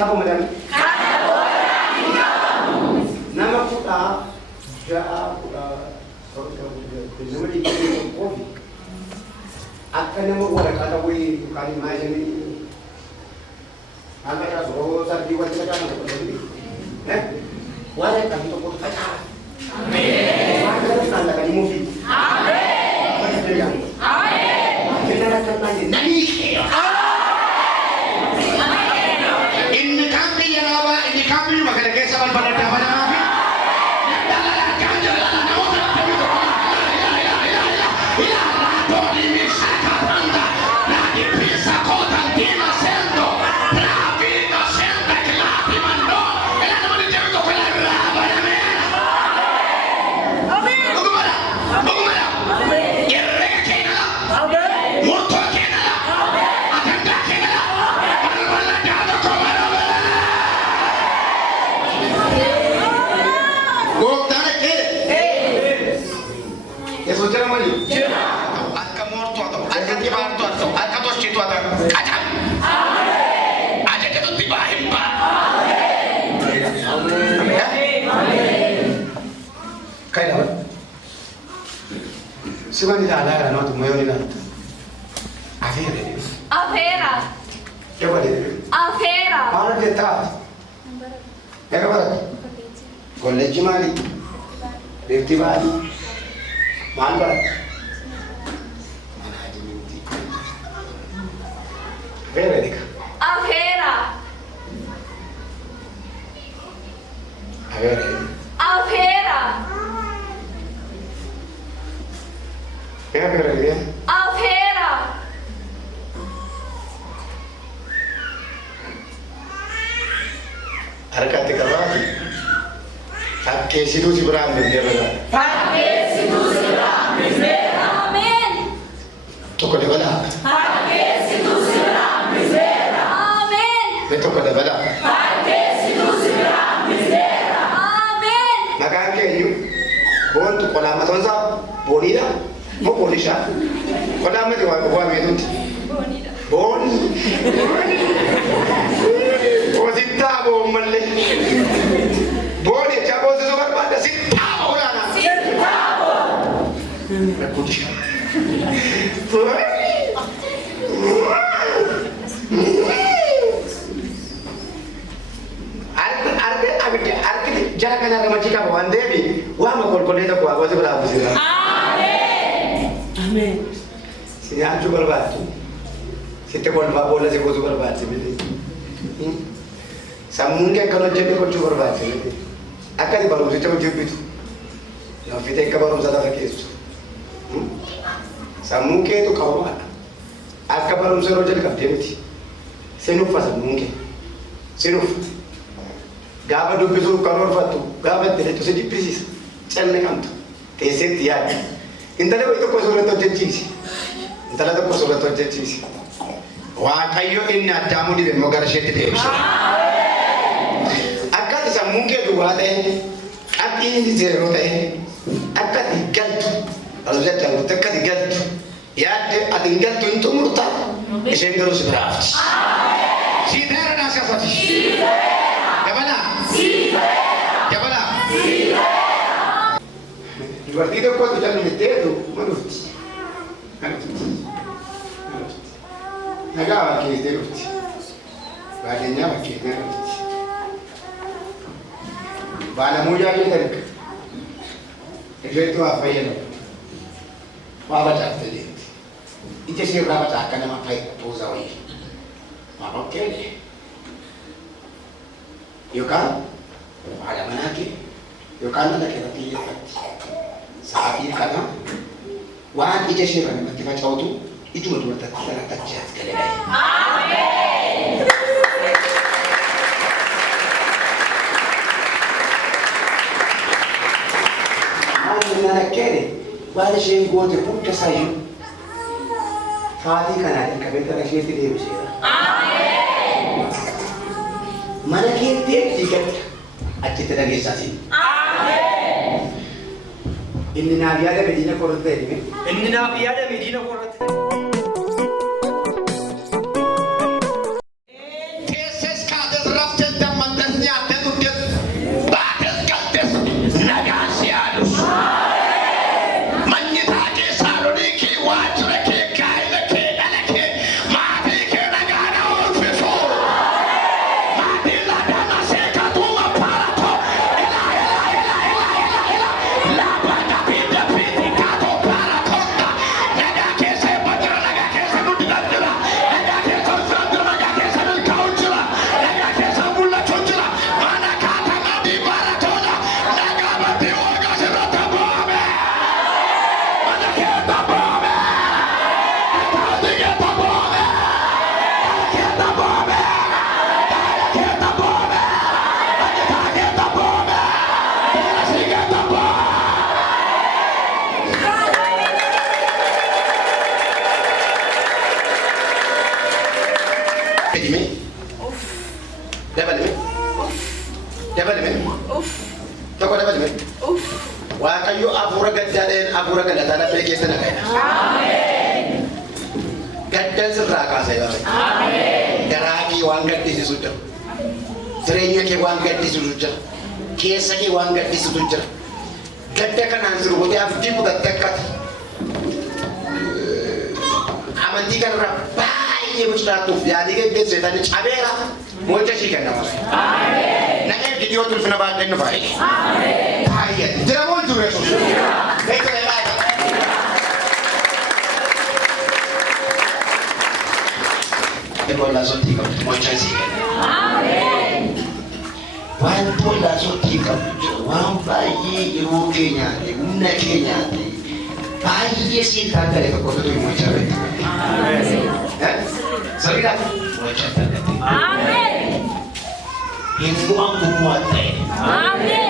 kamu madam. Nama kuda, jaa kuda, sorry kamu nama di kopi. Akan nama orang kata wei kali macam ni. Anda ya suruh saya diwajib macam mana? Orang kata tu pun kacau. Amin. Orang kata kali movie. Amin. Amin. Kita nak nanya nani. Ini kami yang awak, ini kami makanya kesabaran pada zaman kami. Siapa ni dah ada nak tu mayu ni nak. Afera ni. Afera. Siapa dia? Afera. Mana dia tak? Yang apa? College mali. Berti mali. Mana ber? Mana aja berti. Afera ni. Afera. Afera. Afera. क्या कर रही है? Afera. हरकत कर रहा है। आपके सिद्धू जी बराम में दिया बना। आपके सिद्धू सिराम मिज़ेरा. Amin. तो कौन बना? आपके सिद्धू सिराम मिज़ेरा. Amin. मैं तो कौन बना? आपके सिद्धू सिराम मिज़ेरा. Amin. मकान के यू बोल तो कोला मत वंसा बोली ना mau polisha kola mati wa meduti boni o sitabo malle boni chabo zo barbada sitabo ulana sitabo rakudisha arke jara kana ramachika wandebi wa makolkoleta kwa wazi bra buzira Amin. Sini anju berbatu. Sitte kon ba bola se ko su berbatu bili. Samunge kalau jadi ko su berbatu bili. Akali baru sitte ko jubitu. Na fite ka baru zada ka kesu. Samunge to kawa. Akka baru se roje ka demti. Senu fa samunge. Senu. Gaba do bisu karor fatu. Gaba tele to se di precis. Chelle kanto. Tese tiya. Intale ko ko sura to jechisi intale to ko sura to jechisi wa kayo inna tamudi be mogara shete de usa akati sa munke duwa de ati indi zero de akati galtu alojata utakati galtu yaate ati galtu intumurta esengero sibrafti sidera nasafati sidera yabana sidera Divertido quando già mi mettevo, ma non ti. Nagava che deruti. Guadagnava che deruti. Va la moglie alle terre. E io tu a fare. Va a già te denti. I te si brava già che ma fai posa oi. Ma ok. Io can. Ada mana ki? Io can da che da ti fatti. Saat ini kata, wan ije shira ne mati facha otu, itu betul betul tak terjadi sekali lagi. Amin. Mana nak kene, wan shira gote pukka sayu. Fati kana ni kabel kana shira tidak bisa. Amin. Mana kita tiket, aja tidak bisa sih. Inna biada Medina korte ni. Inna biada Medina korte. Teses kader raft tokko dabalame. Waaqayyo afuura gaddaadhaan afuura gaddaadhaan dhaabee keessa naqeera. Ameen. Gaddan sirraa kaasee baate. Ameen. Garaa kee waan gaddisiisu jira. Jireenya kee waan gaddisiisu jira. Keessa kee waan gaddisiisu jira. Gadda kanaan jiru gootee abdii mudate akkati. Amantii kanarraa baay'ee mucaatuuf yaadii geggeessitanii cabeera. Mocha ishii kennama. Ameen. Naqee viidiyoo tulfina baadhee nu faayee. Ameen. Baay'ee. Jira moo jiru yesuus? Beekame baay'ee. Ebola sotti qabdu mocha ishii kenna. Ameen. Waan bola sotti qabdu waan baay'ee yeroo keenyaati humna keenyaati baay'ee siin taatale tokkotu mocha beektu. Ameen. Sabida mocha taatale. Ameen. Hinduan kumwate. Amen.